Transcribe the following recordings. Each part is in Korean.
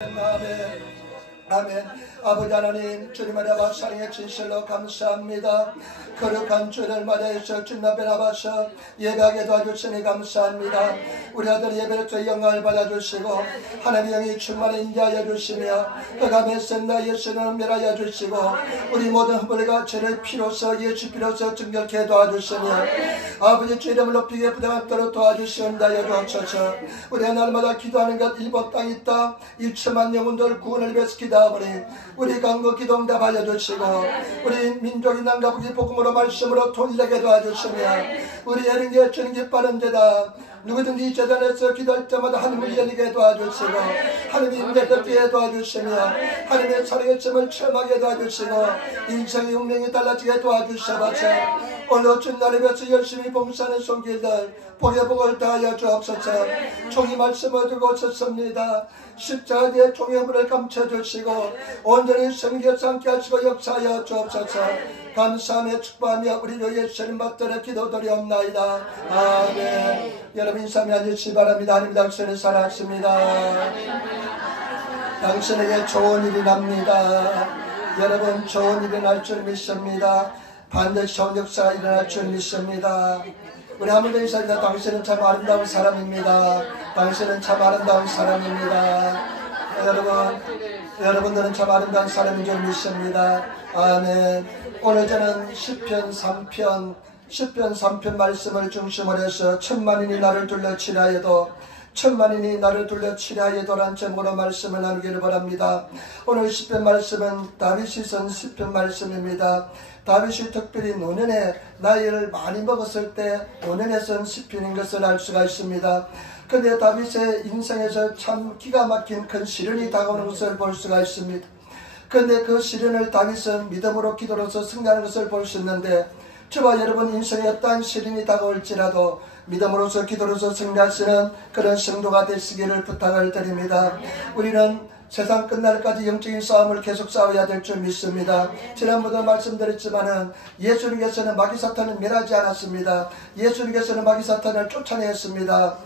아멘. 아멘. 아버지 하나님, 주님 안에 사랑의 진실로 감사합니다. 거룩한 주를 맞이해서 주님 앞에 나와서 예배하게 도와주시니 감사합니다. 우리 아들 예배로서 영광을 받아주시고 하나님의 영이 충만히 인자하여 주시며 흑암의 샘나 예수는 멸하여 주시고 우리 모든 허물과 죄를 피로써 예수 피로써 정결케 도와주시며 아버지 주 이름을 높이게 부담없도록 도와주시온다여 주옵소서. 우리가 날마다 기도하는 것 일곱 땅 있다 1천만 영혼들 구원을 위해서 기도하오니 우리 간구 기도 응답하여 주시고 우리 민족이 남가북이 복음으로 말씀으로 돌리게 도와주시며 우리 예능계 주는 기뻐하는 데다 누구든지 재단에서 기도할 때마다 하나님을 열리게 도와주시고 하나님의 임재를 듣게 도와주시며 하나님의 사랑의 점을 체험하게 도와주시고 인생의 운명이 달라지게 도와주셔서 오늘 준 날에 위해서 열심히 봉사하는 손길들 복의 복을 다하여 주옵소서. 종이 말씀을 두고 섰습니다. 십자가 뒤에 종의 물을 감춰주시고 온전히 섬겨 삼게 하시고 역사하여 주옵소서. 감사하며 축복하며 우리 주 예수님 받들어 기도드리옵나이다. 아멘. 여러분 인사하며 앉으시기 바랍니다. 하나님 당신을 사랑하십니다. 당신에게 좋은 일이 납니다. 여러분 좋은 일이 날 줄 믿습니다. 반드시 좋은 역사가 일어날 줄 믿습니다. 우리 한 번 더 인사합니다. 당신은 참 아름다운 사람입니다. 당신은 참 아름다운 사람입니다. 여러분들은 참 아름다운 사람인 줄 믿습니다. 아멘. 오늘 저는 시편 3편 말씀을 중심으로 해서 천만인이 나를 둘러치려 해도 천만인이 나를 둘러치려 해도란 제목으로 말씀을 나누기를 바랍니다. 오늘 시편 말씀은 다윗이 쓴 시편 말씀입니다. 다윗이 특별히 노년에 나이를 많이 먹었을 때 노년에 쓴 시편인 것을 알 수가 있습니다. 그런데 다윗의 인생에서 참 기가 막힌 큰 시련이 다가오는 것을 볼 수가 있습니다. 그런데 그 시련을 다윗은 믿음으로 기도로서 승리하는 것을 볼 수 있는데 저와 여러분 인생에 어떠한 시련이 다가올지라도 믿음으로서 기도로서 승리하시는 그런 성도가 되시기를 부탁을 드립니다. 우리는 세상 끝날까지 영적인 싸움을 계속 싸워야 될 줄 믿습니다. 지난번에도 말씀드렸지만은 예수님께서는 마귀사탄을 멸하지 않았습니다. 예수님께서는 마귀사탄을 쫓아냈습니다.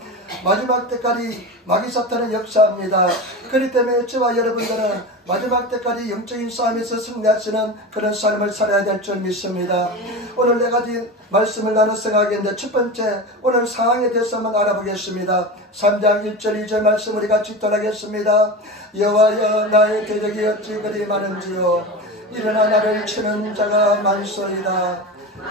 마지막 때까지 마귀사탄은 역사합니다. 그렇기 때문에 저와 여러분들은 마지막 때까지 영적인 싸움에서 승리하시는 그런 삶을 살아야 될 줄 믿습니다. 오늘 네 가지 말씀을 나눠 생각하겠는데 첫 번째 오늘 상황에 대해서 한번 알아보겠습니다. 3장 1절 2절 말씀 우리 같이 읽겠습니다. 여호와여 나의 대적이 어찌 그리 많은지요 일어나 나를 치는 자가 많소이다.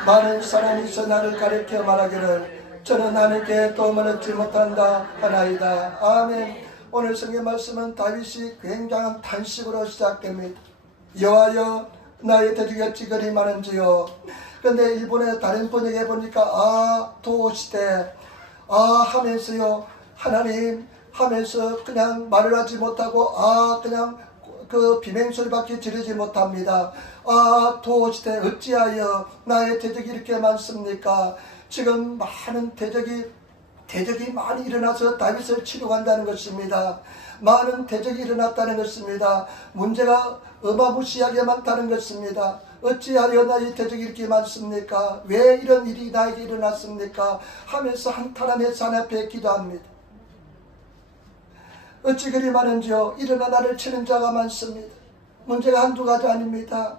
많은 사람이 있어 나를 가리켜 말하기를 저는 하나님께 도움을 얻지 못한다 하나이다. 아멘. 오늘 성경 말씀은 다윗이 굉장한 탄식으로 시작됩니다. 여호와여 나의 대적이 어찌 그리 많은지요. 그런데 일본의 다른 번역에 보니까 도시대 하면서요 하나님 하면서 그냥 말을 하지 못하고 그냥 그 비명소리밖에 지르지 못합니다. 도시대 어찌하여 나의 대적이 이렇게 많습니까? 지금 많은 대적이 많이 일어나서 다윗을 치러 간다는 것입니다. 많은 대적이 일어났다는 것입니다. 문제가 어마무시하게 많다는 것입니다. 어찌하여 나의 대적이 이렇게 많습니까? 왜 이런 일이 나에게 일어났습니까? 하면서 한탄하며 산 앞에 기도합니다. 어찌 그리 많은지요? 일어나 나를 치는 자가 많습니다. 문제가 한두 가지 아닙니다.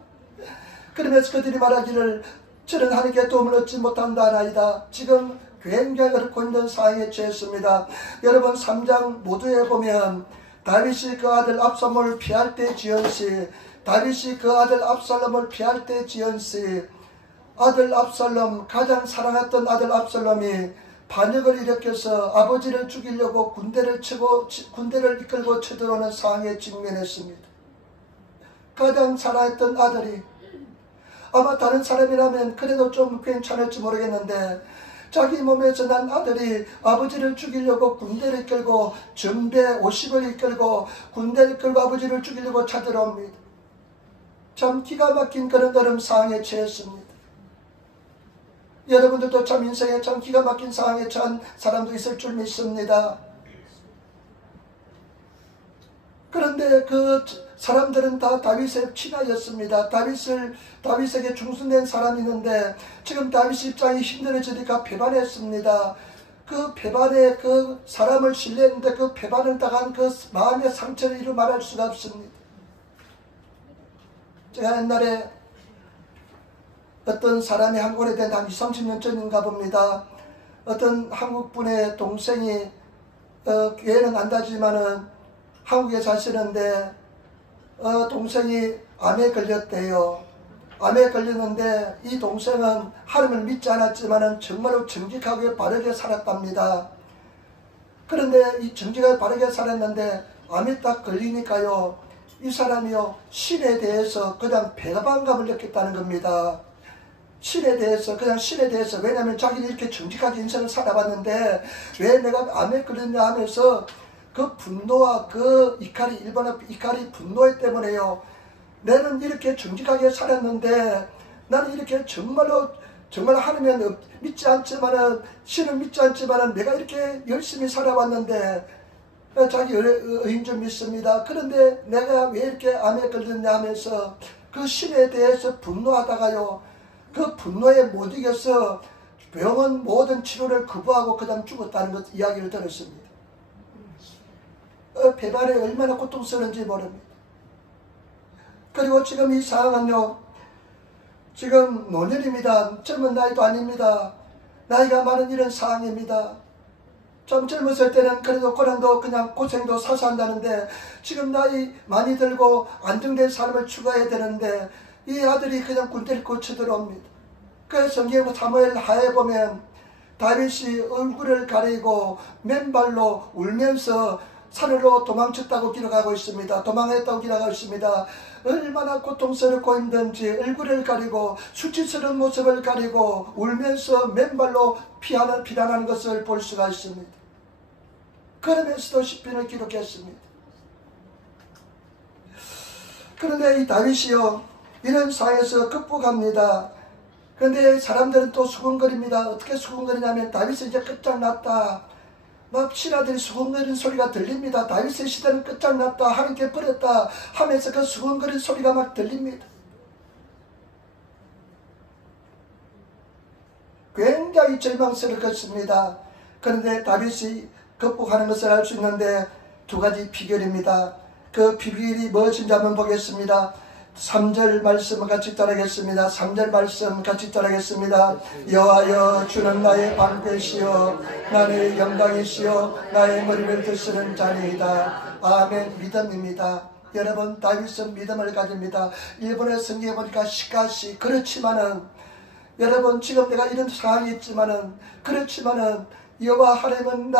그러면서 그들이 말하기를 저는 하나님께 도움을 얻지 못한다 하나이다. 지금 굉장히 어렵고 있는 상황에 처했습니다. 여러분 3장 모두에 보면 다윗이 그 아들 압살롬을 피할 때 지은 다윗이 그 아들 압살롬을 피할 때 지은 아들 압살롬 가장 사랑했던 아들 압살롬이 반역을 일으켜서 아버지를 죽이려고 군대를 이끌고 쳐들어오는 상황에 직면했습니다. 가장 사랑했던 아들이 아마 다른 사람이라면 그래도 좀 괜찮을지 모르겠는데 자기 몸에서 난 아들이 아버지를 죽이려고 군대를 이끌고 전배 50을 이끌고 군대를 이끌고 아버지를 죽이려고 찾아옵니다. 참 기가 막힌 그런 어려운 상황에 처했습니다. 여러분들도 참 인생에 참 기가 막힌 상황에 처한 사람도 있을 줄 믿습니다. 그런데 그 사람들은 다 다윗의 친하였습니다. 다윗에게 중순된 사람이 있는데 지금 다윗 입장이 힘들어지니까 배반했습니다. 그 배반에 그 사람을 신뢰했는데 그 배반을 당한 그 마음의 상처를 이루 말할 수가 없습니다. 제가 옛날에 어떤 사람이 한 오래된 한 20, 30년 전인가 봅니다. 어떤 한국분의 동생이 교회는 안 다지만은 한국에 사시는데 동생이 암에 걸렸대요. 암에 걸렸는데 이 동생은 하나님을 믿지 않았지만은 정말로 정직하게 바르게 살았답니다. 그런데 이 정직하게 바르게 살았는데 암이 딱 걸리니까요, 이 사람이요 신에 대해서 그냥 배반감을 느꼈다는 겁니다. 신에 대해서, 그냥 신에 대해서. 왜냐하면 자기는 이렇게 정직하게 인생을 살아봤는데 왜 내가 암에 걸렸냐 하면서 그 분노와 그 이칼이, 일본어 이칼이 분노 때문에요, 나는 이렇게 정직하게 살았는데, 나는 이렇게 정말 하나님은 믿지 않지만은, 신은 믿지 않지만은 내가 이렇게 열심히 살아왔는데 자기 의인 줄 믿습니다. 그런데 내가 왜 이렇게 암에 걸렸냐 하면서 그 신에 대해서 분노하다가요, 그 분노에 못 이겨서 병원 모든 치료를 거부하고 그다음 죽었다는 것 이야기를 들었습니다. 배반에 얼마나 고통스러운지 모릅니다. 그리고 지금 이 상황은요, 지금 노년입니다. 젊은 나이도 아닙니다. 나이가 많은 이런 상황입니다. 좀 젊었을 때는 그래도 고난도 그냥 고생도 사서 한다는데, 지금 나이 많이 들고 안정된 삶을 추구해야 되는데 이 아들이 그냥 군대를 고쳐 들어옵니다. 그래서 성경 사무엘 하에 보면 다윗이 얼굴을 가리고 맨발로 울면서 산으로 도망쳤다고 기록하고 있습니다. 도망했다고 기록하고 있습니다. 얼마나 고통스럽고 힘든지 얼굴을 가리고 수치스러운 모습을 가리고 울면서 맨발로 피난하는 것을 볼 수가 있습니다. 그러면서도 시편을 기록했습니다. 그런데 이 다윗이요, 이런 상황에서 극복합니다. 그런데 사람들은 또 수군거립니다. 어떻게 수군거리냐면, 다윗은 이제 끝장났다, 막 신하들이 수군거리는 소리가 들립니다. 다윗의 시대는 끝장났다, 하나님께 버렸다 하면서 그 수군거리는 소리가 막 들립니다. 굉장히 절망스러울 것입니다. 그런데 다윗이 극복하는 것을 알 수 있는데 두 가지 비결입니다. 그 비결이 무엇인지 한번 보겠습니다. 3절 말씀 같이 따르겠습니다. 3절 말씀 같이 따르겠습니다. 여호와여, 주는 나의 방패시요 나의 영광이시요 나의 머리를 드시는 자니이다. 아멘. 믿음입니다. 여러분, 다윗은 믿음을 가집니다. 일본의 성경에 보니까 시카시, 그렇지만은, 여러분 지금 내가 이런 상황이 있지만은, 그렇지만은 여호와 하나님은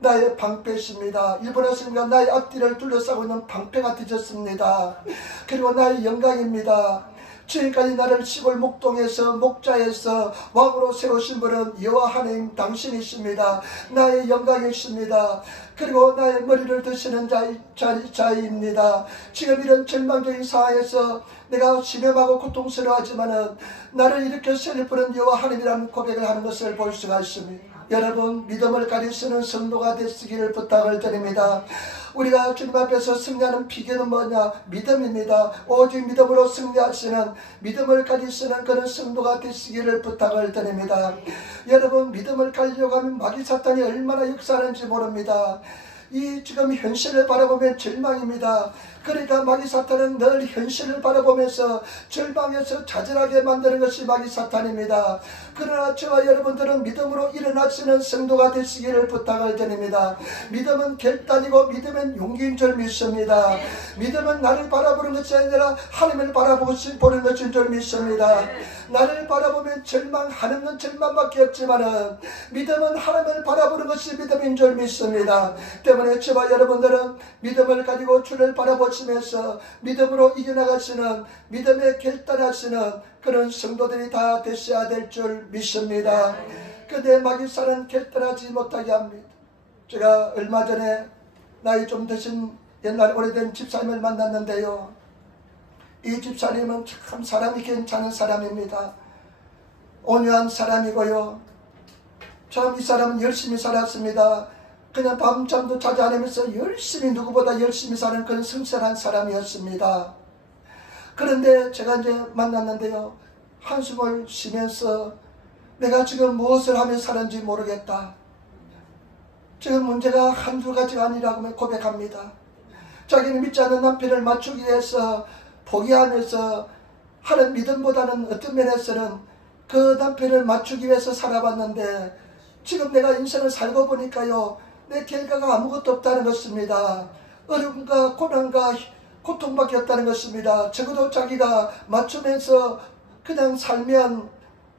나의 방패십니다. 일본에서 나의 앞뒤를 둘러싸고 있는 방패가 되셨습니다. 그리고 나의 영광입니다. 지금까지 나를 시골 목동에서 목자에서 왕으로 세우신 분은 여호와 하나님 당신이십니다. 나의 영광이십니다. 그리고 나의 머리를 드시는 자입니다. 지금 이런 절망적인 상황에서 내가 신음하고 고통스러워하지만은 나를 이렇게 살릴 분은 여호와 하나님이라는 고백을 하는 것을 볼 수가 있습니다. 여러분, 믿음을 가리시는 성도가 되시기를 부탁을 드립니다. 우리가 주님 앞에서 승리하는 비결은 뭐냐? 믿음입니다. 오직 믿음으로 승리하시는, 믿음을 가리시는 그런 성도가 되시기를 부탁을 드립니다. 여러분, 믿음을 가리려고 하면 마귀 사탄이 얼마나 역사하는지 모릅니다. 이 지금 현실을 바라보면 절망입니다. 그러니까 마귀 사탄은 늘 현실을 바라보면서 절망해서 좌절하게 만드는 것이 마귀 사탄입니다. 그러나 저와 여러분들은 믿음으로 일어나시는 성도가 되시기를 부탁을 드립니다. 믿음은 결단이고 믿음은 용기인 줄 믿습니다. 믿음은 나를 바라보는 것이 아니라 하나님을 바라보는 것인 줄 믿습니다. 나를 바라보면 절망, 한없는 절망밖에 없지만은 믿음은 하나님을 바라보는 것이 믿음인 줄 믿습니다. 때문에 저와 여러분들은 믿음을 가지고 주를 바라보시면서 믿음으로 이겨나가시는, 믿음에 결단하시는 그런 성도들이 다 되셔야 될 줄 믿습니다. 그런데 마귀사는 결단하지 못하게 합니다. 제가 얼마 전에 나이 좀 드신 옛날 오래된 집사님을 만났는데요, 이 집사님은 참 사람이 괜찮은 사람입니다. 온유한 사람이고요, 참 이 사람은 열심히 살았습니다. 그냥 밤잠도 자지 않으면서 열심히, 누구보다 열심히 사는 그런 성실한 사람이었습니다. 그런데 제가 이제 만났는데요, 한숨을 쉬면서 내가 지금 무엇을 하며 사는지 모르겠다. 지금 문제가 한두 가지가 아니라고 고백합니다. 자기는 믿지 않는 남편을 맞추기 위해서 포기하면서 하는 믿음보다는 어떤 면에서는 그 남편을 맞추기 위해서 살아봤는데 지금 내가 인생을 살고 보니까요, 내 결과가 아무것도 없다는 것입니다. 어려움과 고난과 고통밖에 없다는 것입니다. 적어도 자기가 맞추면서 그냥 살면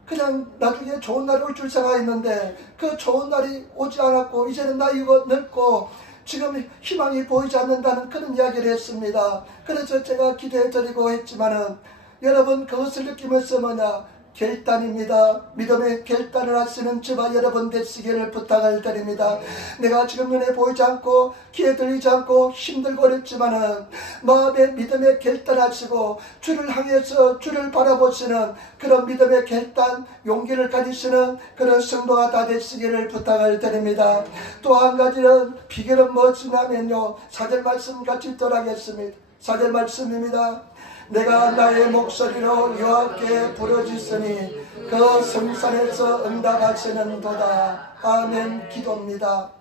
그냥 나중에 좋은 날이 올 줄 생각했는데 그 좋은 날이 오지 않았고 이제는 나이가 늙고 지금 희망이 보이지 않는다는 그런 이야기를 했습니다. 그래서 제가 기도해드리고 했지만은 여러분, 그것을 느끼면서 뭐냐, 결단입니다. 믿음의 결단을 하시는 저와 여러분 되시기를 부탁을 드립니다. 내가 지금 눈에 보이지 않고 귀에 들리지 않고 힘들고 어렵지만은 마음의 믿음의 결단하시고 주를 향해서 주를 바라보시는 그런 믿음의 결단, 용기를 가지시는 그런 성도가 다 되시기를 부탁을 드립니다. 또 한 가지는 비결은 무엇이냐면요, 4절 말씀 같이 읽도록 하겠습니다. 4절 말씀입니다. 내가 나의 목소리로 여호와께 부르짖으니 그 성산에서 응답하시는도다. 아멘. 기도입니다.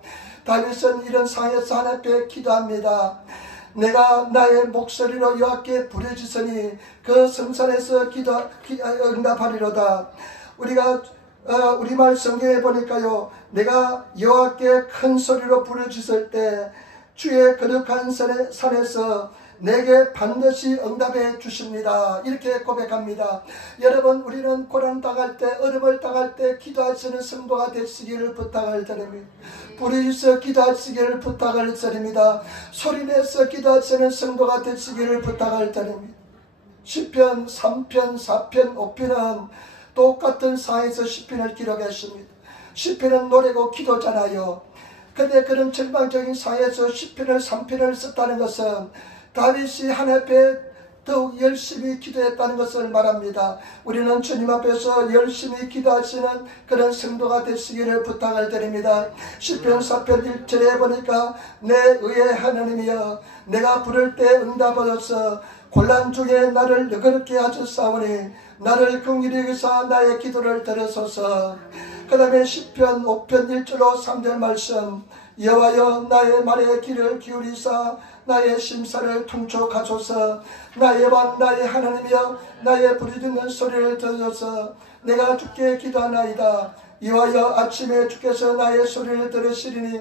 다윗은 이런 상황에서 하나님 앞에 기도합니다. 내가 나의 목소리로 여호와께 부르짖으니 그 성산에서 응답하리로다. 우리가 우리말 성경에 보니까요, 내가 여호와께 큰 소리로 부르짖을 때 주의 거룩한 산에서 내게 반드시 응답해 주십니다. 이렇게 고백합니다. 여러분, 우리는 고난 당할 때, 어려움을 당할 때 기도하시는 성도가 되시기를 부탁을 드립니다. 부르짖어 기도하시기를 부탁을 드립니다. 소리내서 기도하시는 성도가 되시기를 부탁을 드립니다. 시편 3편, 4편, 5편은 똑같은 상황에서 시편을 기록했습니다. 시편은 노래고 기도잖아요. 근데 그런 절망적인 상황에서 시편을 3편을 썼다는 것은 다윗이 하나님 앞에 더욱 열심히 기도했다는 것을 말합니다. 우리는 주님 앞에서 열심히 기도하시는 그런 성도가 되시기를 부탁을 드립니다. 시편 4편 1절에 보니까 내 의의 하나님이여 내가 부를 때 응답하소서 곤란 중에 나를 너그럽게 하셨사오니 나를 긍휼히 여기사 나의 기도를 들으소서. 그 다음에 시편 5편 1절로 3절 말씀 여호와여 나의 말에 귀를 기울이사 나의 심사를 통촉하소서. 나의 왕 나의 하나님이여 나의 부르짖는 소리를 들으소서. 내가 주께 기도하나이다. 여호와여 아침에 주께서 나의 소리를 들으시리니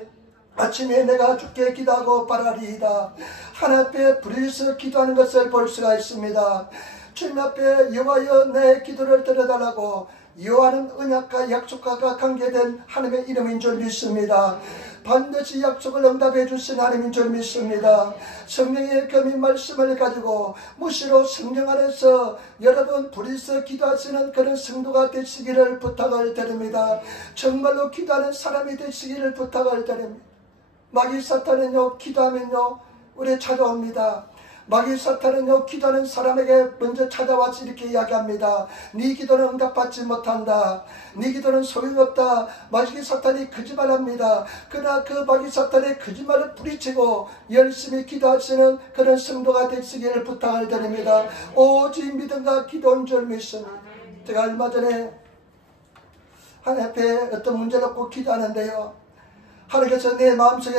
아침에 내가 주께 기도하고 바라리이다. 하나님 앞에 부르짖어 기도하는 것을 볼 수가 있습니다. 주님 앞에 여호와여 내 기도를 들어달라고, 여호와는 언약과 약속과 관계된 하나님의 이름인 줄 믿습니다. 반드시 약속을 응답해 주신 하나님인 줄 믿습니다. 성령의 금인 말씀을 가지고 무시로 성령 안에서 여러분 부르짖어 기도하시는 그런 성도가 되시기를 부탁을 드립니다. 정말로 기도하는 사람이 되시기를 부탁을 드립니다. 마귀 사탄은요, 기도하면요 우리 찾아옵니다. 마귀 사탄은요, 기도하는 사람에게 먼저 찾아와서 이렇게 이야기합니다. 네 기도는 응답받지 못한다. 네 기도는 소용없다. 마귀 사탄이 거짓말합니다. 그러나 그 마귀 사탄의 거짓말을 뿌리치고 열심히 기도하시는 그런 성도가 되시기를 부탁을 드립니다. 오직 믿음과 기도인 줄 믿습니다. 제가 얼마 전에 하나님 앞에 어떤 문제를 놓고 기도하는데요, 하나님께서 내 마음속에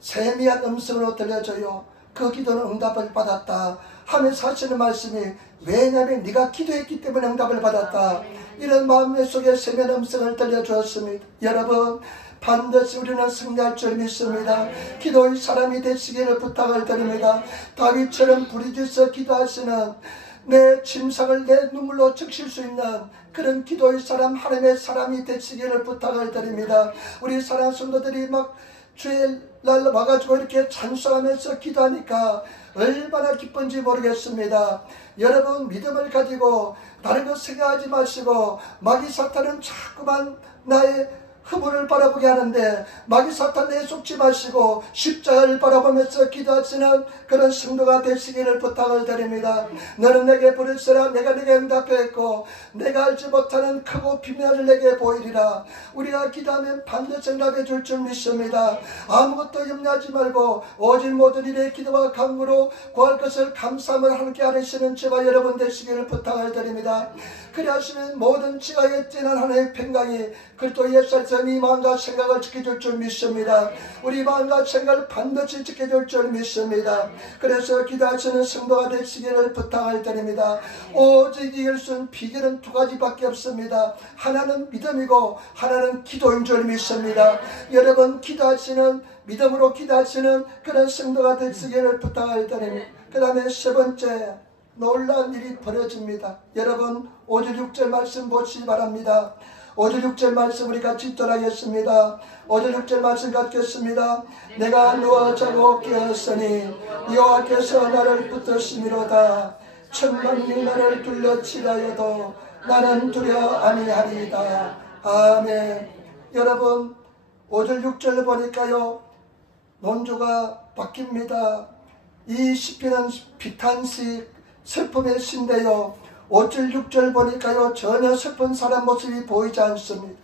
세미한 음성으로 들려줘요. 그 기도는 응답을 받았다 하면서 하시는 말씀이, 왜냐하면 네가 기도했기 때문에 응답을 받았다. 이런 마음 속에 세미한 음성을 들려주었습니다. 여러분, 반드시 우리는 승리할 줄 믿습니다. 기도의 사람이 되시기를 부탁을 드립니다. 다윗처럼 부르짖어 기도하시는, 내 침상을 내 눈물로 적실 수 있는 그런 기도의 사람, 하나님의 사람이 되시기를 부탁을 드립니다. 우리 사랑하는 성도들이 막 주의 날 와가지고 이렇게 찬송하면서 기도하니까 얼마나 기쁜지 모르겠습니다. 여러분, 믿음을 가지고 다른 것 생각하지 마시고, 마귀 사탄은 자꾸만 나의 흐물을 바라보게 하는데 마귀 사탄에 속지 마시고 십자가를 바라보면서 기도하시는 그런 성도가 되시기를 부탁을 드립니다. 너는 내게 부르시라 내가 내게 응답했고 내가 알지 못하는 크고 비밀을 내게 보이리라. 우리가 기도하면 반드시 응답해 줄 줄 믿습니다. 아무것도 염려하지 말고 오직 모든 일에 기도와 간구로 구할 것을 감사함을 함께 하시는 저와 여러분 되시기를 부탁을 드립니다. 그리하시면 모든 지각에 뛰어난 하나님의 평강이 그리스도 예수 하나님께서는 이 마음과 생각을 지켜줄 줄 믿습니다. 우리 마음과 생각을 반드시 지켜줄 줄 믿습니다. 그래서 기도하시는 성도가 되시기를 부탁을 드립니다. 오직 이길 수 있는 비결은 두 가지밖에 없습니다. 하나는 믿음이고 하나는 기도인 줄 믿습니다. 여러분 기도하시는 믿음으로 기도하시는 그런 성도가 되시기를 부탁을 드립니다. 그 다음에 세 번째, 놀라운 일이 벌어집니다. 여러분 5절 6절 말씀 보시기 바랍니다. 5절 6절 말씀 우리 같이 읽도록 하겠습니다. 5절 6절 말씀 갖겠습니다. 내가 누워 자고 깨었으니 여호와께서 나를 붙드시미로다. 천만이 나를 둘러치라여도 나는 두려워 아니하리이다. 아멘. 여러분 5절 6절 보니까요 논조가 바뀝니다. 이 시편은 비탄식 슬픔의 시인데요 5절 6절 보니까요 전혀 슬픈 사람 모습이 보이지 않습니다.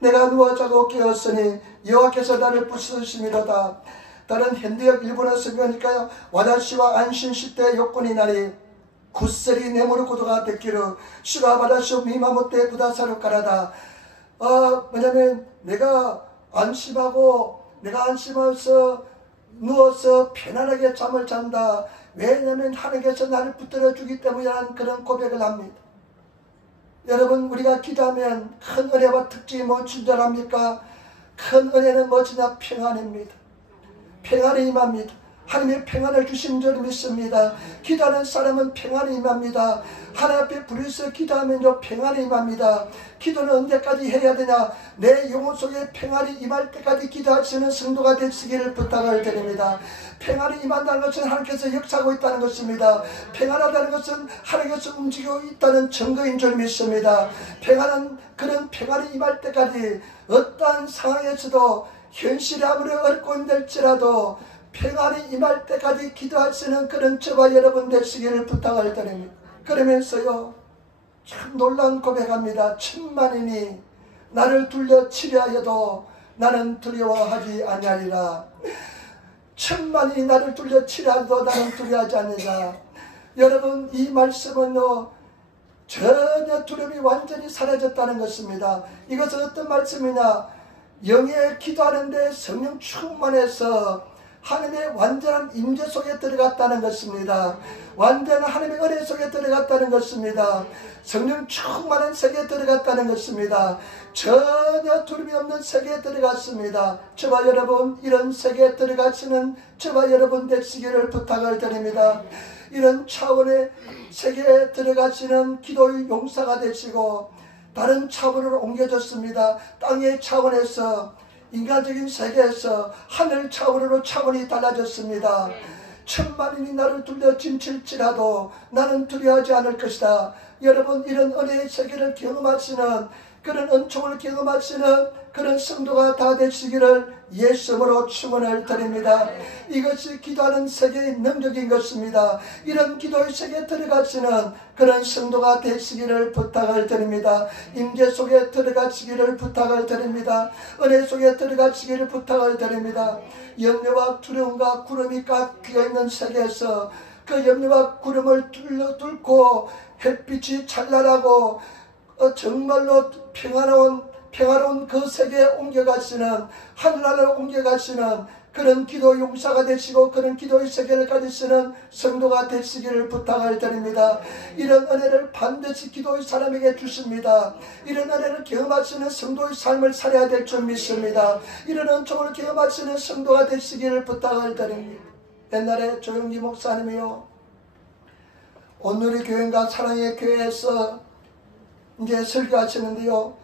내가 누워 자고 깨었으니 여호와께서 나를 붙드시미로다. 다른 현대역 일본어서 보니까요 와다시와 안신시 때 요건이 나리 굳세리 내 무릎 구도가 됐기를 시와 바다시오 미마모때 구다사로 가라다. 뭐냐면 내가 안심해서 누워서 편안하게 잠을 잔다. 왜냐하면 하나님께서 나를 붙들어 주기 때문이라는 그런 고백을 합니다. 여러분 우리가 기도하면 큰 은혜와 특징이 무엇인 줄 압니까? 큰 은혜는 무엇이냐? 평안입니다. 평안이 임합니다. 하나님의 평안을 주신 줄 믿습니다. 기도하는 사람은 평안이 임합니다. 하나님 앞에 부르짖어 기도하면요 평안이 임합니다. 기도는 언제까지 해야 되냐? 내 영혼 속에 평안이 임할 때까지 기도하시는 성도가 되시기를 부탁을 드립니다. 평안이 임한다는 것은 하나님께서 역사하고 있다는 것입니다. 평안하다는 것은 하나님께서 움직이고 있다는 증거인 줄 믿습니다. 그런 평안이 임할 때까지 어떠한 상황에서도 현실이 아무리 어렵고 힘들지라도 평안이 임할 때까지 기도하시는 그런 저와 여러분 되시기를 부탁을 드립니다. 그러면서요 참 놀라운 고백합니다. 천만인이 나를 둘러치려 하여도 나는 두려워하지 아니하리라. 천만인이 나를 둘러치려 하여도 나는 두려워하지 아니하리라. 여러분 이 말씀은요 전혀 두려움이 완전히 사라졌다는 것입니다. 이것은 어떤 말씀이냐? 영에 기도하는데 성령 충만해서 하나님의 완전한 임재 속에 들어갔다는 것입니다. 완전한 하나님의 은혜 속에 들어갔다는 것입니다. 성령 충만한 세계에 들어갔다는 것입니다. 전혀 두려움이 없는 세계에 들어갔습니다. 저와 여러분 이런 세계에 들어가시는 저와 여러분 되시기를 부탁을 드립니다. 이런 차원의 세계에 들어가시는 기도의 용사가 되시고 다른 차원으로 옮겨졌습니다. 땅의 차원에서 인간적인 세계에서 하늘 차원으로 차원이 달라졌습니다. 천만인이 나를 둘러 진칠지라도 나는 두려워하지 않을 것이다. 여러분 이런 은혜의 세계를 경험하시는 그런 은총을 경험하시는 그런 성도가 다 되시기를 예수님으로 축원을 드립니다. 이것이 기도하는 세계의 능력인 것입니다. 이런 기도의 세계에 들어가시는 그런 성도가 되시기를 부탁을 드립니다. 임재 속에 들어가시기를 부탁을 드립니다. 은혜 속에 들어가시기를 부탁을 드립니다. 염려와 두려움과 구름이 깎여 있는 세계에서 그 염려와 구름을 뚫고 햇빛이 찬란하고 정말로 평화로운 그 세계에 옮겨가시는 하늘나라로 옮겨가시는 그런 기도 용사가 되시고 그런 기도의 세계를 가지시는 성도가 되시기를 부탁을 드립니다. 이런 은혜를 반드시 기도의 사람에게 주십니다. 이런 은혜를 경험하시는 성도의 삶을 살아야 될 줄 믿습니다. 이런 은총을 경험하시는 성도가 되시기를 부탁을 드립니다. 옛날에 조영기 목사님이요 온누리 교회가 사랑의 교회에서 이제 설교하시는데요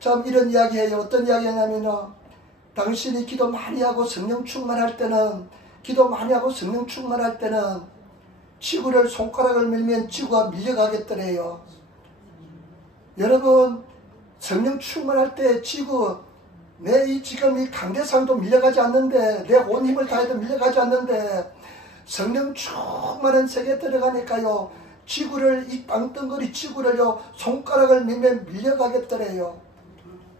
참 이런 이야기예요. 어떤 이야기냐면요 당신이 기도 많이 하고 성령 충만할 때는 지구를 손가락을 밀면 지구가 밀려가겠더래요. 여러분 성령 충만할 때 지금 이 강대상도 밀려가지 않는데 내 온 힘을 다해도 밀려가지 않는데 성령 충만한 세계에 들어가니까요 이 빵덩어리 지구를요 손가락을 밀면 밀려가겠더래요.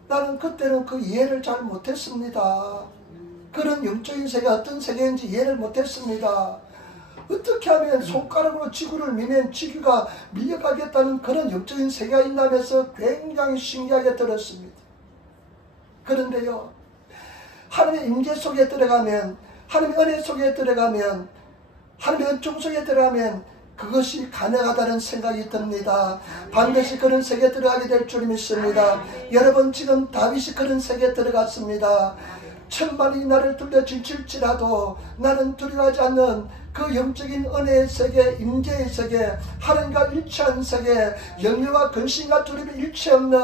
나는 그때는 그 이해를 잘 못했습니다. 그런 영적인 세계가 어떤 세계인지 이해를 못했습니다. 어떻게 하면 손가락으로 지구를 밀면 지구가 밀려가겠다는 그런 영적인 세계가 있다면서 굉장히 신기하게 들었습니다. 그런데요, 하나님의 임재 속에 들어가면, 하나님의 은혜 속에 들어가면, 하나님의 은총 속에 들어가면 그것이 가능하다는 생각이 듭니다. 반드시 그런 세계에 들어가게 될 줄 믿습니다. 여러분, 지금 다윗이 그런 세계에 들어갔습니다. 천만이 나를 둘러 질질지라도 나는 두려워하지 않는 그 영적인 은혜의 세계, 임재의 세계, 하나님과 일치한 세계, 영유와 근심과 두려움이 일치 없는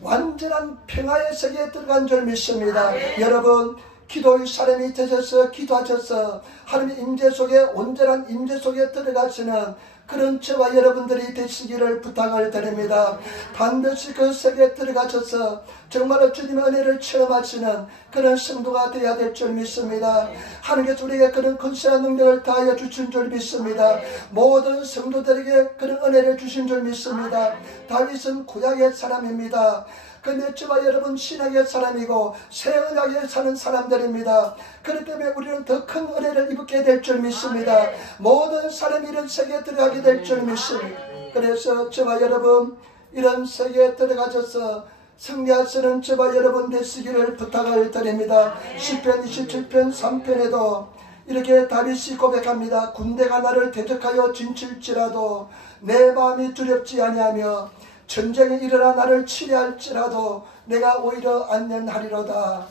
완전한 평화의 세계에 들어간 줄 믿습니다. 여러분, 기도의 사람이 되셔서 기도하셔서 하나님의 임재 속에, 온전한 임재 속에 들어가시는 그런 저와 여러분들이 되시기를 부탁을 드립니다. 반드시 그 세계에 들어가셔서 정말로 주님의 은혜를 체험하시는 그런 성도가 되어야 될 줄 믿습니다. 하나님께서 우리에게 그런 근세한 능력을 다하여 주신 줄 믿습니다. 모든 성도들에게 그런 은혜를 주신 줄 믿습니다. 다윗은 구약의 사람입니다. 근데 저와 여러분 신약의 사람이고 새 언약에 사는 사람들입니다. 그렇기 때문에 우리는 더 큰 은혜를 입게 될 줄 믿습니다. 모든 사람이 이런 세계에 들어가게 될 줄 믿습니다. 그래서 저와 여러분 이런 세계에 들어가셔서 승리하시는 저와 여러분 되시기를 부탁을 드립니다. 시편 27편 3편에도 이렇게 다윗이 고백합니다. 군대가 나를 대적하여 진칠지라도 내 마음이 두렵지 아니하며 전쟁이 일어나 나를 치려할지라도 내가 오히려 안면하리로다.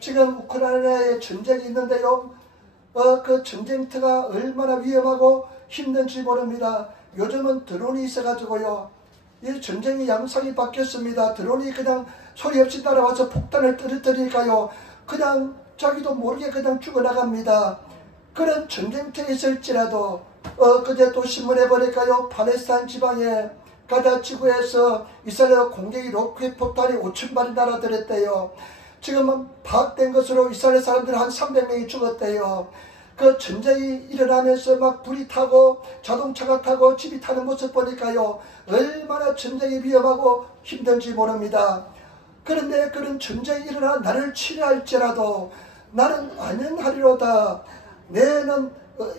지금 우크라이나에 전쟁이 있는데요, 그 전쟁터가 얼마나 위험하고 힘든지 모릅니다. 요즘은 드론이 있어가지고요, 이 전쟁의 양상이 바뀌었습니다. 드론이 그냥 소리 없이 따라와서 폭탄을 떨어뜨리니까요, 그냥 자기도 모르게 그냥 죽어나갑니다. 그런 전쟁터에 있을지라도 그제 또 신문에 보니까요, 팔레스타인 지방에 가자 지구에서 이스라엘 공격이 로켓 폭탄이 5,000발이 날아들었대요. 지금은 파악된 것으로 이스라엘 사람들 한 300명이 죽었대요. 그 전쟁이 일어나면서 막 불이 타고 자동차가 타고 집이 타는 모습 보니까요, 얼마나 전쟁이 위험하고 힘든지 모릅니다. 그런데 그런 전쟁이 일어나 나를 치료할지라도 나는 안연하리로다. 내는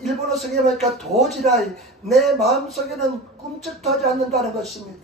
일본어 성경에 보니까 도지라이, 내 마음속에는 꿈쩍도 하지 않는다는 것입니다.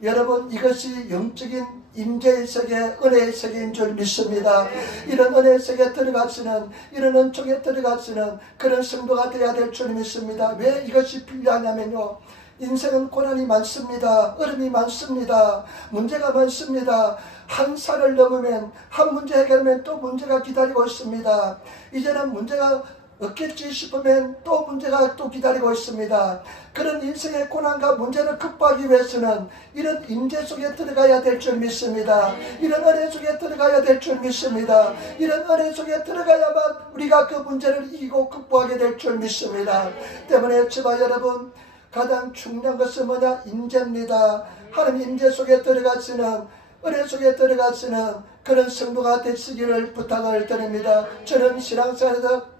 여러분, 이것이 영적인 임재의 세계, 은혜의 세계인 줄 믿습니다. 이런 은혜의 세계에 들어가시는, 이런 은총에 들어가시는 그런 성도가 되어야 될 줄 믿습니다. 왜 이것이 필요하냐면요, 인생은 고난이 많습니다. 어려움이 많습니다. 문제가 많습니다. 한 살을 넘으면, 한 문제 해결하면 또 문제가 기다리고 있습니다. 이제는 문제가 없겠지 싶으면 또 문제가 또 기다리고 있습니다. 그런 인생의 고난과 문제를 극복하기 위해서는 이런 임재 속에 들어가야 될 줄 믿습니다. 이런 은혜 속에 들어가야 될 줄 믿습니다. 이런 은혜 속에 들어가야만 우리가 그 문제를 이기고 극복하게 될 줄 믿습니다. 때문에 저와 여러분, 가장 중요한 것은 뭐냐? 임재입니다. 하나님 임재 속에 들어가시는, 은혜 속에 들어가시는 그런 성도가 되시기를 부탁을 드립니다. 저는 신앙생활에서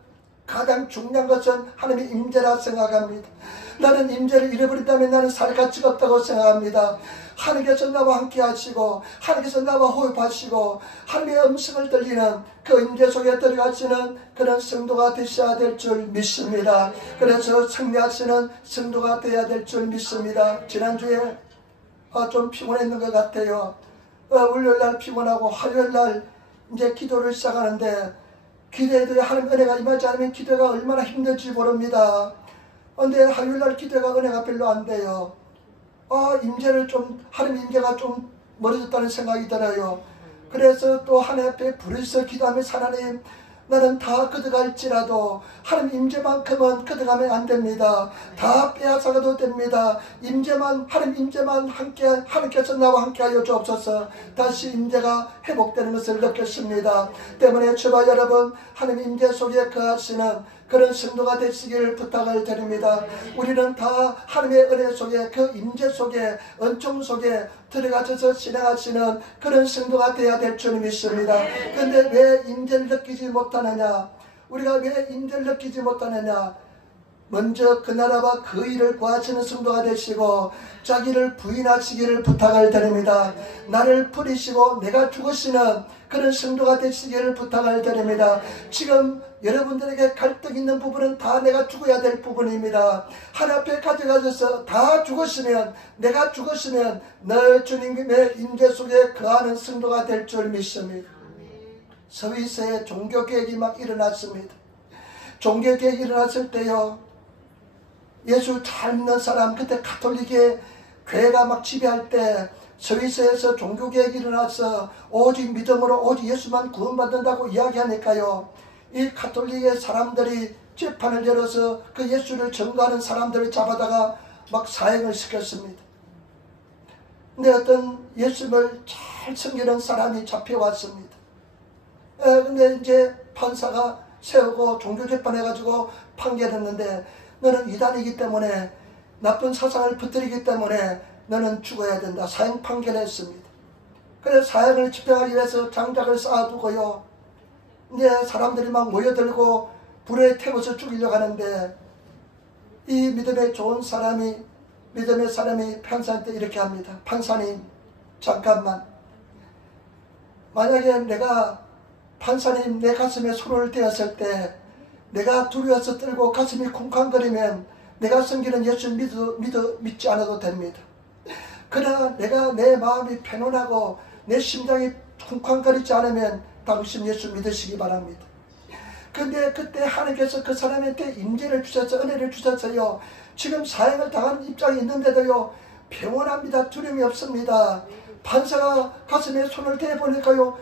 가장 중요한 것은 하나님의 임재라 생각합니다. 나는 임재를 잃어버린다면 나는 살 가치가 없다고 생각합니다. 하나님께서 나와 함께 하시고, 하나님께서 나와 호흡하시고, 하나님의 음성을 들리는 그 임재 속에 들어가시는 그런 성도가 되셔야 될 줄 믿습니다. 그래서 승리하시는 성도가 되어야 될 줄 믿습니다. 지난주에 좀 피곤했는 것 같아요. 월요일날 피곤하고 화요일날 이제 기도를 시작하는데, 기도해도 하나님 은혜가 임하지 않으면 기도가 얼마나 힘들지 모릅니다. 그런데 화요일날 기도가 은혜가 별로 안 돼요. 임재를 좀, 하나님 임재가 좀 멀어졌다는 생각이 들어요. 그래서 또 하나님 앞에 부르짖어 기도하면서 하나님, 나는 다 거둬갈지라도 하나님 임재만큼은 거둬가면 안 됩니다. 다 빼앗아가도 됩니다. 임재만, 하나님 임재만 함께, 하나님께서 나와 함께하여 주옵소서. 다시 임재가 회복되는 것을 느꼈습니다. 때문에 저와 여러분, 하나님 임재 속에 거하시는 그런 성도가 되시기를 부탁을 드립니다. 우리는 다 하나님의 은혜 속에, 그 임재 속에, 은총 속에 들어가셔서 진행하시는 그런 성도가 되어야 될 줄 믿습니다. 그런데 왜 임재를 느끼지 못하느냐? 우리가 왜 임재를 느끼지 못하느냐? 먼저 그 나라와 그 일을 구하시는 성도가 되시고 자기를 부인하시기를 부탁을 드립니다. 나를 버리시고 내가 죽으시는 그런 성도가 되시기를 부탁을 드립니다. 지금 여러분들에게 갈등 있는 부분은 다 내가 죽어야 될 부분입니다. 하나님 앞에 가져가셔서 다 죽으시면, 내가 죽으시면 늘 주님의 임재 속에 거하는 성도가 될 줄 믿습니다. 스위스에 종교개혁이 막 일어났습니다. 종교개혁이 일어났을 때요, 예수 잘 믿는 사람, 그때 가톨릭의 교회가 막 지배할 때 스위스에서 종교개혁이 일어나서 오직 믿음으로 오직 예수만 구원받는다고 이야기하니까요, 이 가톨릭의 사람들이 재판을 열어서 그 예수를 증거하는 사람들을 잡아다가 막 사형을 시켰습니다. 근데 어떤 예수를 잘 섬기는 사람이 잡혀왔습니다. 근데 이제 판사가 세우고 종교재판해가지고 판결했는데, 너는 이단이기 때문에 나쁜 사상을 퍼뜨리기 때문에 너는 죽어야 된다. 사형 판결했습니다. 그래서 사형을 집행하기 위해서 장작을 쌓아두고요, 이제 사람들이 막 모여들고 불에 태워서 죽이려고 하는데, 이 믿음에 좋은 사람이, 믿음의 사람이 판사한테 이렇게 합니다. 판사님, 잠깐만. 만약에 내가 판사님 내 가슴에 손을 대었을 때 내가 두려워서 떨고 가슴이 쿵쾅거리면 내가 섬기는 예수 믿지 않아도 됩니다. 그러나 내가 내 마음이 편안하고 내 심장이 쿵쾅거리지 않으면 당신 예수 믿으시기 바랍니다. 근데 그때 하나님께서 그 사람한테 임재를 주셔서 은혜를 주셔서요, 지금 사형을 당하는 입장이 있는데도요 평온합니다. 두려움이 없습니다. 판사가 가슴에 손을 대보니까요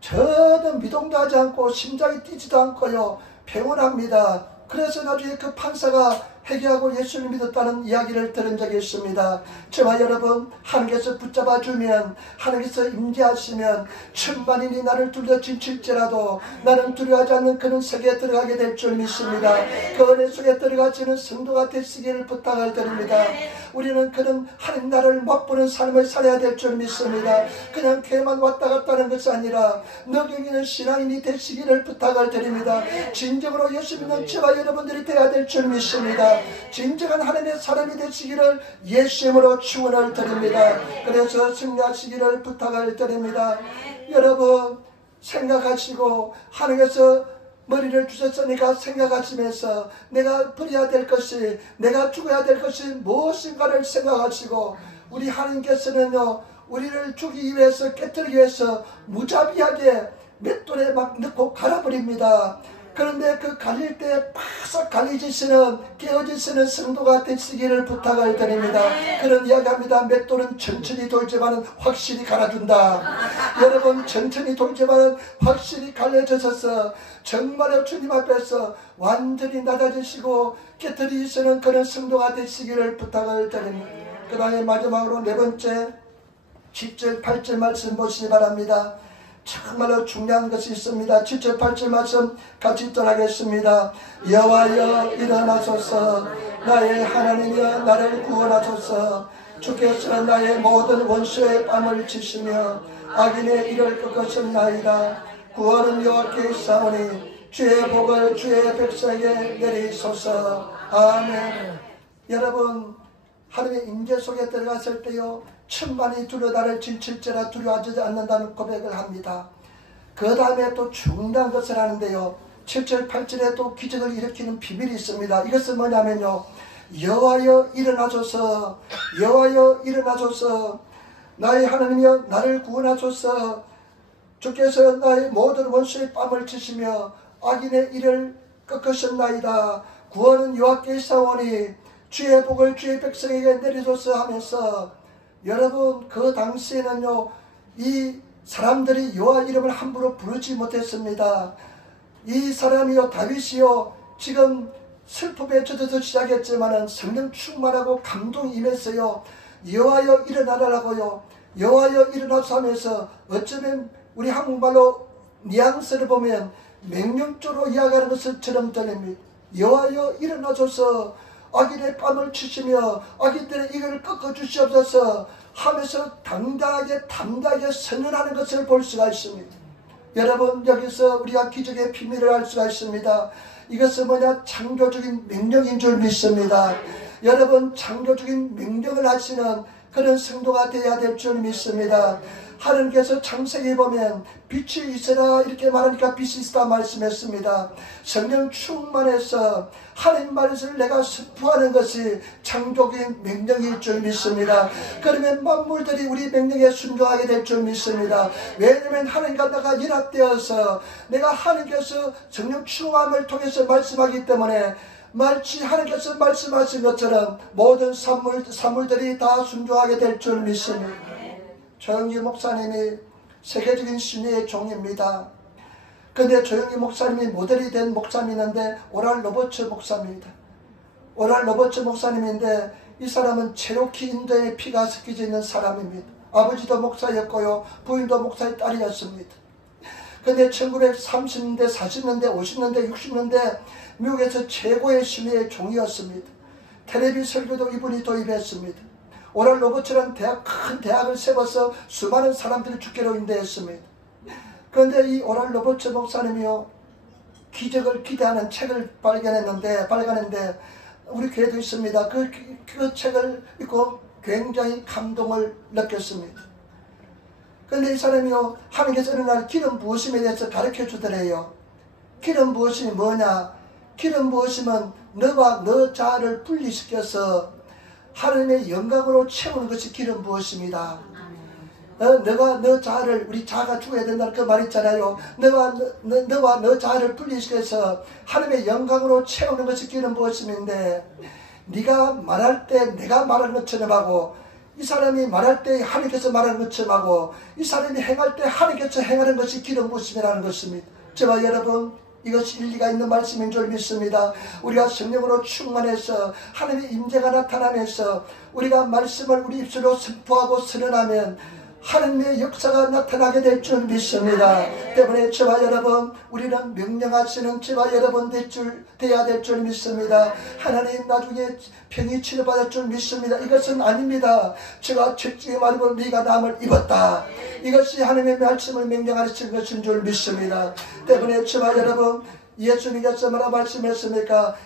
전혀 미동도 하지 않고 심장이 뛰지도 않고요 평온합니다. 그래서 나중에 그 판사가 회개하고 예수를 믿었다는 이야기를 들은 적이 있습니다. 저와 여러분, 하나님께서 붙잡아주면, 하나님께서 임재하시면 천만인이 나를 둘러진칠지라도 나는 두려워하지 않는 그런 세계에 들어가게 될 줄 믿습니다. 그 은혜 속에 들어가지는 성도가 되시기를 부탁을 드립니다. 우리는 그런 하나님 나라를 맛보는 삶을 살아야 될 줄 믿습니다. 그냥 교회만 왔다 갔다 하는 것이 아니라 너경이는 신앙인이 되시기를 부탁을 드립니다. 진정으로 예수 믿는 저와 여러분들이 되어야 될 줄 믿습니다. 진정한 하나님의 사람이 되시기를 예수님으로 축원을 드립니다. 그래서 승리하시기를 부탁을 드립니다. 여러분, 생각하시고 하나님께서 머리를 주셨으니까 생각하시면서 내가 버려야 될 것이, 내가 죽어야 될 것이 무엇인가를 생각하시고, 우리 하나님께서는요 우리를 죽이기 위해서, 깨뜨리기 위해서 무자비하게 맷돌에 막 넣고 갈아버립니다. 그런데 그 갈릴 때 바싹 갈리지시는, 깨어지시는 성도가 되시기를 부탁을 드립니다. 그런 이야기합니다. 맷돌은 천천히 돌지만은 확실히 갈아준다. 여러분, 천천히 돌지만은 확실히 갈려져서 정말로 주님 앞에서 완전히 낮아지시고 깨뜨리시는 그런 성도가 되시기를 부탁을 드립니다. 그 다음에 마지막으로 네 번째 7절 8절 말씀 보시기 바랍니다. 정말로 중요한 것이 있습니다. 7절 8절 말씀 같이 읽도록하겠습니다. 여호와여 일어나소서, 나의 하나님이여 나를 구원하소서. 주께서 나의 모든 원수의 뺨을 치시며 악인의 일을 꺾으셨나이다. 구원은 여호와께 있사오니 주의 복을 주의 백성에게 내리소서. 아멘. 여러분, 하나님의 임재 속에 들어갔을 때요 천만이 두려 나를 진칠지라 두려워하지 않는다는 고백을 합니다. 그 다음에 또 중요한 것을 하는데요, 7절 8절에 또 기적을 일으키는 비밀이 있습니다. 이것은 뭐냐면요, 여호와여 일어나소서, 여호와여 일어나소서, 나의 하나님이여 나를 구원하소서. 주께서 나의 모든 원수의 뺨을 치시며 악인의 일을 꺾으셨나이다. 구원은 여호와께 있사오니 주의 복을 주의 백성에게 내리소서 하면서, 여러분, 그 당시에는요 이 사람들이 여호와 이름을 함부로 부르지 못했습니다. 이 사람이요 다윗이요 지금 슬픔에 젖어서 시작했지만은 성령 충만하고 감동이 임했어요. 여호와여 일어나라라고요, 여호와여 일어나서 하면서 어쩌면 우리 한국말로 뉘앙스를 보면 명령조로 이야기하는 것처럼 들립니다. 여호와여 일어나소서, 악인의 뺨을 치시며 악인들의 이걸 꺾어주시옵소서 하면서 당당하게 담대하게 선언하는 것을 볼 수가 있습니다. 여러분, 여기서 우리가 기적의 비밀을 알 수가 있습니다. 이것은 뭐냐, 창조적인 명령인 줄 믿습니다. 여러분, 창조적인 명령을 하시는 그런 성도가 되어야 될 줄 믿습니다. 하나님께서 창세기에 보면 빛이 있으라 이렇게 말하니까 빛이 있으라 말씀했습니다. 성령 충만해서 하나님 말씀을 내가 선포하는 것이 창조적인 명령일 줄 믿습니다. 그러면 만물들이 우리 명령에 순종하게 될 줄 믿습니다. 왜냐하면 하나님과 내가 연합되어서 내가 하나님께서 성령 충만을 통해서 말씀하기 때문에 마치 하나님께서 말씀하신 것처럼 모든 사물들이 다 순종하게 될 줄 믿습니다. 조영기 목사님이 세계적인 신의의 종입니다. 근데 조영기 목사님이 모델이 된 목사님이 있는데 오랄 로버츠 목사입니다. 오랄 로버츠 목사님인데 이 사람은 체로키 인도의 피가 섞여져 있는 사람입니다. 아버지도 목사였고요, 부인도 목사의 딸이었습니다. 근데 1930년대, 40년대, 50년대, 60년대 미국에서 최고의 신의의 종이었습니다. 텔레비 설교도 이분이 도입했습니다. 오랄 로버츠라는 큰 대학을 세워서 수많은 사람들이 죽게로 인도했습니다. 그런데 이 오랄 로버츠 목사님이요, 기적을 기대하는 책을 발간했는데 우리 교회도 있습니다. 그 책을 읽고 굉장히 감동을 느꼈습니다. 그런데 이 사람이요, 하나님께서 어느 날 기름 부으심에 대해서 가르쳐 주더래요. 기름 부으심이 뭐냐? 기름 부으심은 너와 너 자아를 분리시켜서 하나님의 영광으로 채우는 것이 기름 부으심이다. 너가 너 자아를, 우리 자아가 죽어야 된다는 그 말 있잖아요. 너와 너 자아를 분리시켜서 하나님의 영광으로 채우는 것이 기름 부으심인데, 네가 말할 때 내가 말하는 것처럼 하고, 이 사람이 말할 때 하나님께서 말하는 것처럼 하고, 이 사람이 행할 때 하나님께서 행하는 것이 기름 부으심이라는 것입니다. 저와 여러분, 이것이 일리가 있는 말씀인 줄 믿습니다. 우리가 성령으로 충만해서 하나님의 임재가 나타나면서 우리가 말씀을 우리 입술로 선포하고 선언하면 하나님의 역사가 나타나게 될 줄 믿습니다. 때문에 저와 여러분, 우리는 명령하시는 저와 여러분 되어야 될 줄 믿습니다. 하나님 나중에 병이 치료받을 줄 믿습니다. 이것은 아닙니다. 제가 철저히 말하고 네가 남을 입었다. 이것이 하나님의 말씀을 명령하시는 것인 줄 믿습니다. 때문에 저와 여러분, 예수님께서 뭐라 말씀했습니까?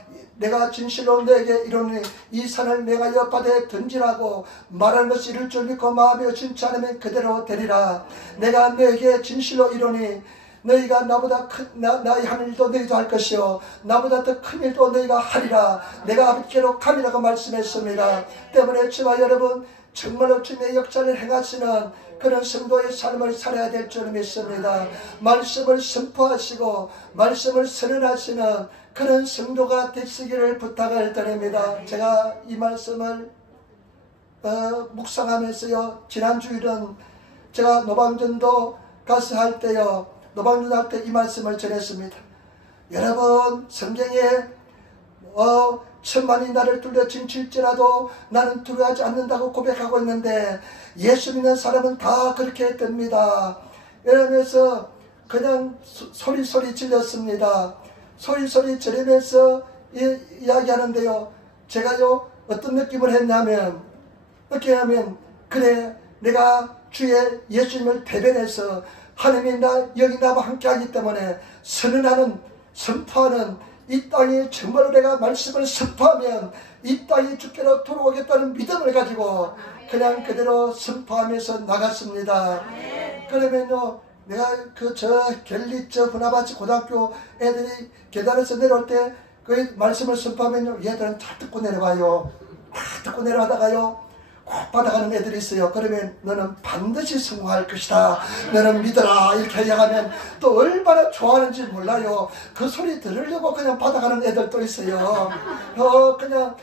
내가 진실로 너에게 이르노니 이 산을 내가 옆바다에 던지라고 말하는 것이 이룰 줄 믿고 마음에 의심치 않으면 그대로 되리라. 내가 너에게 진실로 이르노니 너희가 나보다 나의 하는 일도 너희도 할 것이요 나보다 더 큰 일도 너희가 하리라. 내가 아버지께로 가리라고 말씀했습니다. 때문에 저와 여러분, 정말로 주님의 역사를 행하시는 그런 성도의 삶을 살아야 될 줄 믿습니다. 말씀을 선포하시고 말씀을 선언하시는 그런 성도가 되시기를 부탁을 드립니다. 제가 이 말씀을 묵상하면서요, 지난주일은 제가 노방전도 가서 할 때요, 노방전 할 때 이 말씀을 전했습니다. 여러분, 성경에 천만이 나를 둘러 진칠지라도 나는 두려워하지 않는다고 고백하고 있는데 예수 믿는 사람은 다 그렇게 됩니다. 이러면서 그냥 소리 질렀습니다. 소리 지르면서 이야기하는데요, 제가요 어떤 느낌을 했냐면, 어떻게 하면, 그래 내가 주의 예수님을 대변해서 하나님이 여기 나와 함께하기 때문에 선포하는 이 땅에 정말로 내가 말씀을 선포하면 이 땅이 주께로 돌아오겠다는 믿음을 가지고 그냥 그대로 선포하면서 나갔습니다. 그러면요, 내가 갤리 후나바치 고등학교 애들이 계단에서 내려올 때 그 말씀을 선포하면요, 얘들은 다 듣고 내려가요. 다 듣고 내려가다가요, 꼭 받아가는 애들이 있어요. 그러면 너는 반드시 성공할 것이다. 너는 믿어라. 이렇게 이야기하면 또 얼마나 좋아하는지 몰라요. 그 소리 들으려고 그냥 받아가는 애들도 있어요. 그냥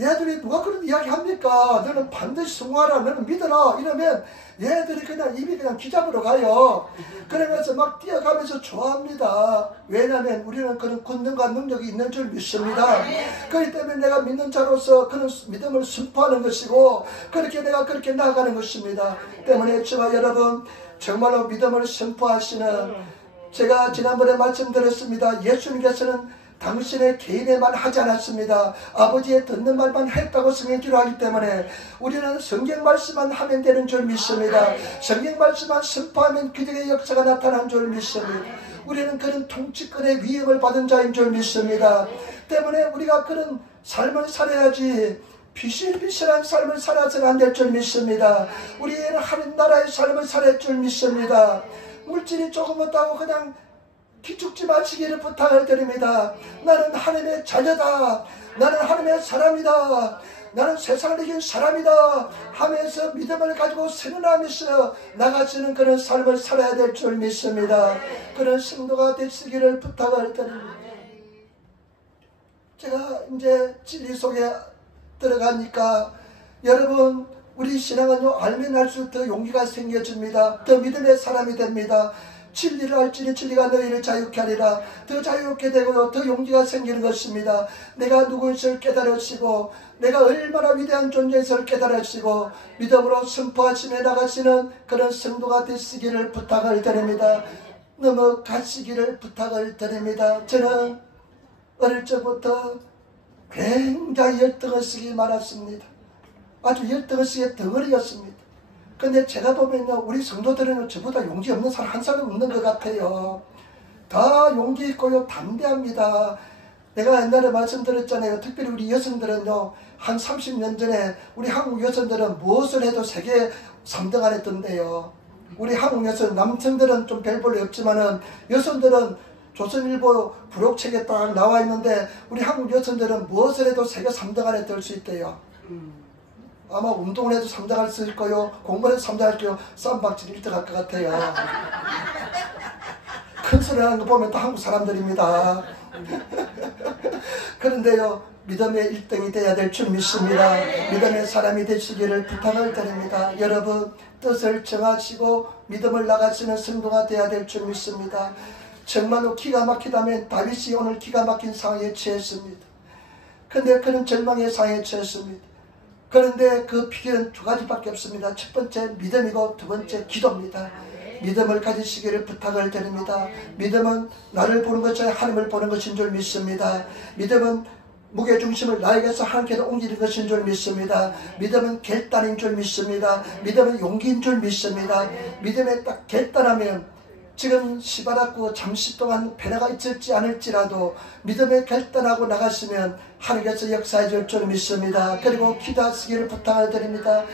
얘들이 누가 그런 이야기 합니까? 너는 반드시 성공하라. 너는 믿어라. 이러면 얘들이 그냥 입이 그냥 기잡으러 가요. 그러면서 막 뛰어가면서 좋아합니다. 왜냐하면 우리는 그런 권능과 능력이 있는 줄 믿습니다. 그렇기 때문에 내가 믿는 자로서 그런 믿음을 선포하는 것이고 그렇게 내가 그렇게 나아가는 것입니다. 때문에 저와 여러분, 정말로 믿음을 선포하시는, 제가 지난번에 말씀드렸습니다. 예수님께서는 당신의 개인의 말 하지 않았습니다. 아버지의 듣는 말만 했다고 성경 기록하기 때문에 우리는 성경 말씀만 하면 되는 줄 믿습니다. 성경 말씀만 선포하면 기적의 역사가 나타난 줄 믿습니다. 우리는 그런 통치권의 위협을 받은 자인 줄 믿습니다. 때문에 우리가 그런 삶을 살아야지 비실비실한 삶을 살아서는 안 될 줄 믿습니다. 우리는 하나님 나라의 삶을 살아야 할 줄 믿습니다. 물질이 조금 없다고 그냥 기죽지 마시기를 부탁을 드립니다. 나는 하나님의 자녀다. 나는 하나님의 사람이다. 나는 세상을 이긴 사람이다 하면서 믿음을 가지고 선언하면서 나가시는 그런 삶을 살아야 될 줄 믿습니다. 그런 성도가 되시기를 부탁을 드립니다. 제가 이제 진리 속에 들어가니까 여러분 우리 신앙은요 알면 알수록 더 용기가 생겨집니다. 더 믿음의 사람이 됩니다. 진리를 알지니 진리가 너희를 자유케 하리라. 더 자유롭게 되고요 더 용기가 생기는 것입니다. 내가 누구인지를 깨달으시고 내가 얼마나 위대한 존재인지를 깨달으시고 믿음으로 선포하시며 나가시는 그런 성도가 되시기를 부탁을 드립니다. 넘어가시기를 부탁을 드립니다. 저는 어릴 적부터 굉장히 열등의식이 많았습니다. 아주 열등의식의 덩어리였습니다. 근데 제가 보면요 우리 성도들은 저보다 용기 없는 사람 한 사람 없는 것 같아요. 다 용기 있고요 담대합니다. 내가 옛날에 말씀드렸잖아요. 특별히 우리 여성들은요 한 30년 전에 우리 한국 여성들은 무엇을 해도 세계 3등 안 했던데요. 우리 한국 여성 남성들은 좀 별 볼이 없지만은 여성들은 조선일보 부록책에 딱 나와 있는데 우리 한국 여성들은 무엇을 해도 세계 3등 안에 들 수 있대요. 아마 운동을 해도 3등 할 수 있고요. 공부를 해도 3등 할 거요. 쌈박질 1등 할 것 같아요. 큰 소리 하는 거 보면 또 한국 사람들입니다. 그런데요 믿음의 1등이 돼야 될 줄 믿습니다. 믿음의 사람이 되시기를 부탁을 드립니다. 여러분 뜻을 정하시고 믿음을 나가시는 성도가 돼야 될 줄 믿습니다. 정말로 기가 막히다면 다윗이 오늘 기가 막힌 상황에 처했습니다. 근데 그는 절망의 상황에 처했습니다. 그런데 그 비결은 두 가지밖에 없습니다. 첫 번째 믿음이고 두 번째 기도입니다. 믿음을 가지시기를 부탁을 드립니다. 믿음은 나를 보는 것이 아니라 하나님을 보는 것인 줄 믿습니다. 믿음은 무게중심을 나에게서 하나님께로 옮기는 것인 줄 믿습니다. 믿음은 결단인 줄 믿습니다. 믿음은 용기인 줄 믿습니다. 믿음에 딱 결단하면 지금 시바라고 잠시 동안 변화가 있을지 않을지라도 믿음에 결단하고 나가시면 하나님께서 역사해 줄 줄 믿습니다. 그리고 기도하시기를 부탁을 드립니다.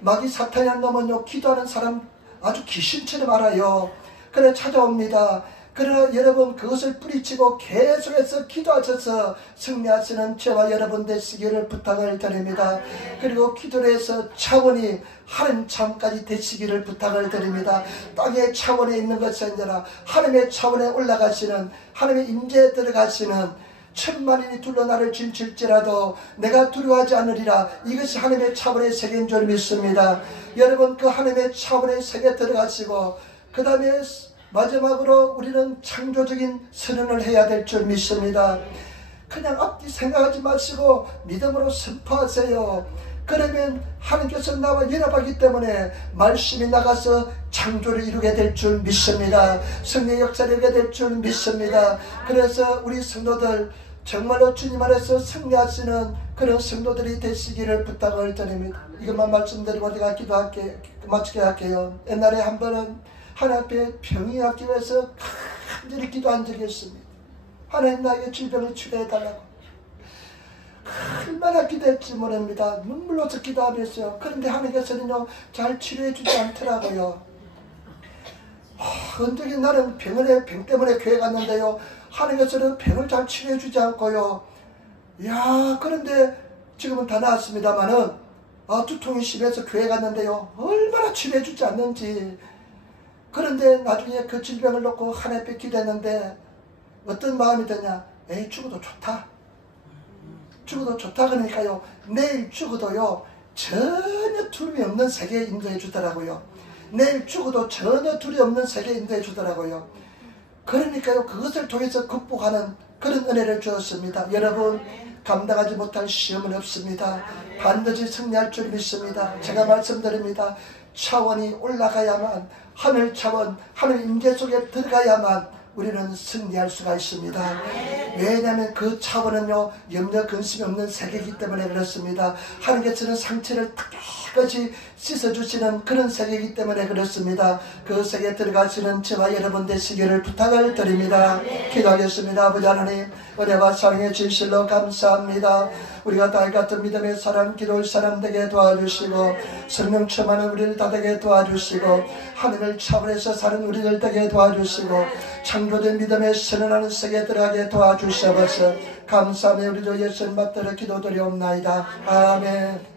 마귀 사탄이 한 놈은요 기도하는 사람 아주 귀신처럼 알아요. 그래 찾아옵니다. 그러나 여러분 그것을 뿌리치고 계속해서 기도하셔서 승리하시는 저와 여러분 되시기를 부탁을 드립니다. 그리고 기도를 해서 차원이 하나님 차원까지 되시기를 부탁을 드립니다. 땅의 차원에 있는 것이 아니라 하나님의 차원에 올라가시는 하나님의 임재에 들어가시는 천만인이 둘러 나를 진칠지라도 내가 두려워하지 않으리라. 이것이 하나님의 차원의 세계인 줄 믿습니다. 여러분 그 하나님의 차원의 세계에 들어가시고 그 다음에 마지막으로 우리는 창조적인 선언을 해야 될 줄 믿습니다. 그냥 앞뒤 생각하지 마시고 믿음으로 선포하세요. 그러면 하나님께서 나와 연합하기 때문에 말씀이 나가서 창조를 이루게 될 줄 믿습니다. 성령의 역사를 이루게 될 줄 믿습니다. 그래서 우리 성도들 정말로 주님 안에서 승리하시는 그런 성도들이 되시기를 부탁을 드립니다. 이것만 말씀드리고 내가 기도할게 마치게 할게요. 옛날에 한 번은 하나님 앞에 병이 낫기 위해서 간절히 기도한 적이 있습니다. 하나님 나에게 질병을 치료해달라고 얼마나 기도했지 모릅니다. 눈물로서 기도하면서요. 그런데 하나님께서는요 잘 치료해주지 않더라고요. 언제기 나는 병 때문에 교회 갔는데요 하나님께서는 병을 잘 치료해주지 않고요. 이야 그런데 지금은 다 나았습니다마는 두통이 심해서 교회 갔는데요 얼마나 치료해주지 않는지. 그런데 나중에 그 질병을 놓고 하나님 앞에 기도했는데 어떤 마음이 드냐. 에이 죽어도 좋다. 죽어도 좋다 그러니까요 내일 죽어도요 전혀 두려움이 없는 세계에 인도해 주더라고요. 내일 죽어도 전혀 두려움 없는 세계에 인도해 주더라고요. 그러니까요 그것을 통해서 극복하는 그런 은혜를 주었습니다. 여러분 감당하지 못할 시험은 없습니다. 반드시 승리할 줄 믿습니다. 제가 말씀드립니다. 차원이 올라가야만 하늘 차원 하늘 임재 속에 들어가야만 우리는 승리할 수가 있습니다. 왜냐하면 그 차원은요 염려 근심이 없는 세계이기 때문에 그렇습니다. 하나님께서는 상처를 깨끗이 씻어주시는 그런 세계이기 때문에 그렇습니다. 그 세계에 들어가시는 저와 여러분 되시기를 부탁을 드립니다. 기도하겠습니다. 아버지 하나님, 은혜와 사랑의 진실로 감사합니다. 우리가 다 같은 믿음의 사람, 기도의 사람 되게 도와주시고 성령 충만한 우리를 다 되게 도와주시고 하늘을 차원에서 사는 우리들 되게 도와주시고 창조된 믿음의 선언하는 세계에 들어가게 도와주셔서 감사하며 우리 주 예수님 받들어 기도드리옵나이다. 아멘.